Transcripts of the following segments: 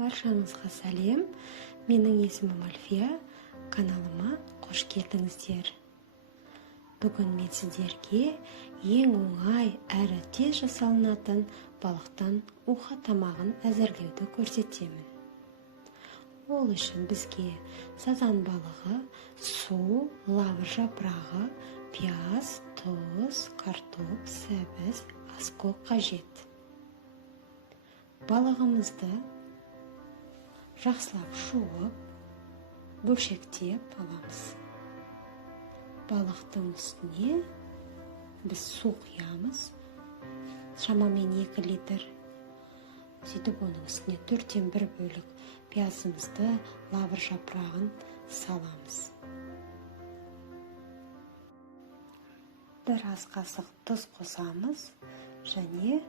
Баршаңызға сәлем. Менің есімім Альфия. Каналыма қош келдіңіздер. Бүгін мен сіздерге ең оңай әрі тез жасалынатын балықтан уха тамағын әзірлеуді көрсетемін. Ол үшін бізге сазан балығы, су, лавр жапырағы, пияз, тұз, картоп, сәбіз, аскөк қажет. Балығымызды жақсылап жуып, бөлшектеп аламыз. Балықтың үстіне біз су құямыз, шамамен 2 литр. Сөйтіп оның үстіне 1/4 бөлік пиязымызды, лавр жапырағын саламыз. 1 ас қасық тұз қосамыз және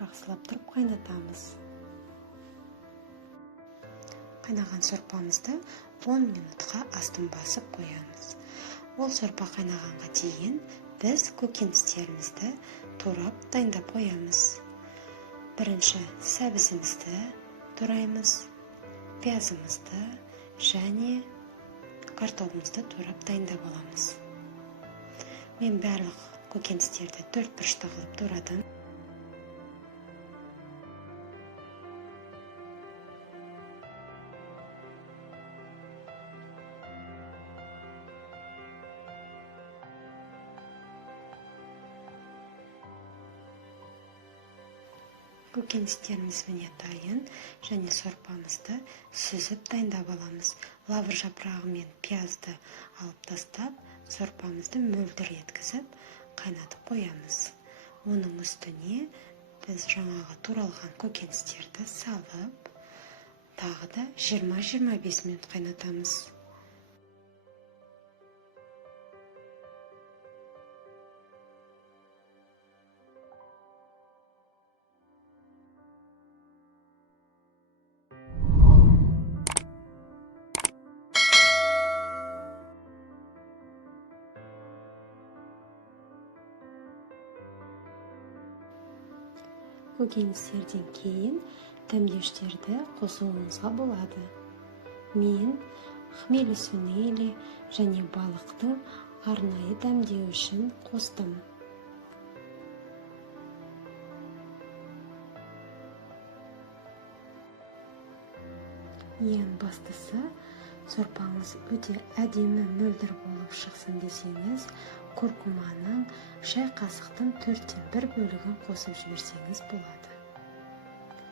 жақсылап тұрып қайнатамыз. Қайнаған сорпамызды 10 минутқа астын басып қоямыз. Ол сорпа қайнағанға дейін біз көкөністерімізді турап дайындап қоямыз. Бірінші сәбізімізді тураймыз, пиязымызды және картопымызды турап дайындап аламыз. Мен барлық көкөністерді 4 бұрышта қылып турадым. Көкөністеріміз міне дайын және сорпамызды сүзіп дайындап аламыз. Лавр жапырағы мен пиязды алып тастап, сорпамызды мөлдір еткізіп, қайнатып қоямыз. Оның үстіне біз жаңағы туралған көкөністерді салып, тағы да 20-25 минут қайнатамыз. Көкөністерден кейін дәмдеуіштерді қосуыңызға болады. Мен хмели сунели және балықтың арнайы дәмдеуішін қостым. Ең бастысы, сорпаңыз өте әдемі мөлдір болып шықсын десеңіз, куркуманың шай қасықтың 1/4 бөлігін қосып жіберсеңіз болады.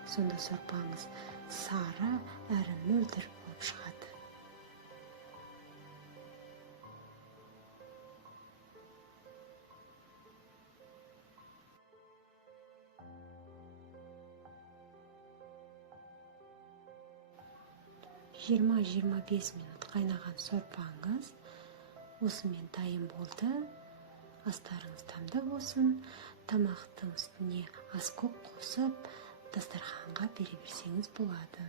Сонда сорпаңыз сары әрі мөлдір болып шығады. (20-25 минут қайнаған сорпаңыз осымен дайын болды. Астарыңыз дәмді болсын. Тамақтың үстіне аскөк қосып, дастарханға бере берсеңіз болады.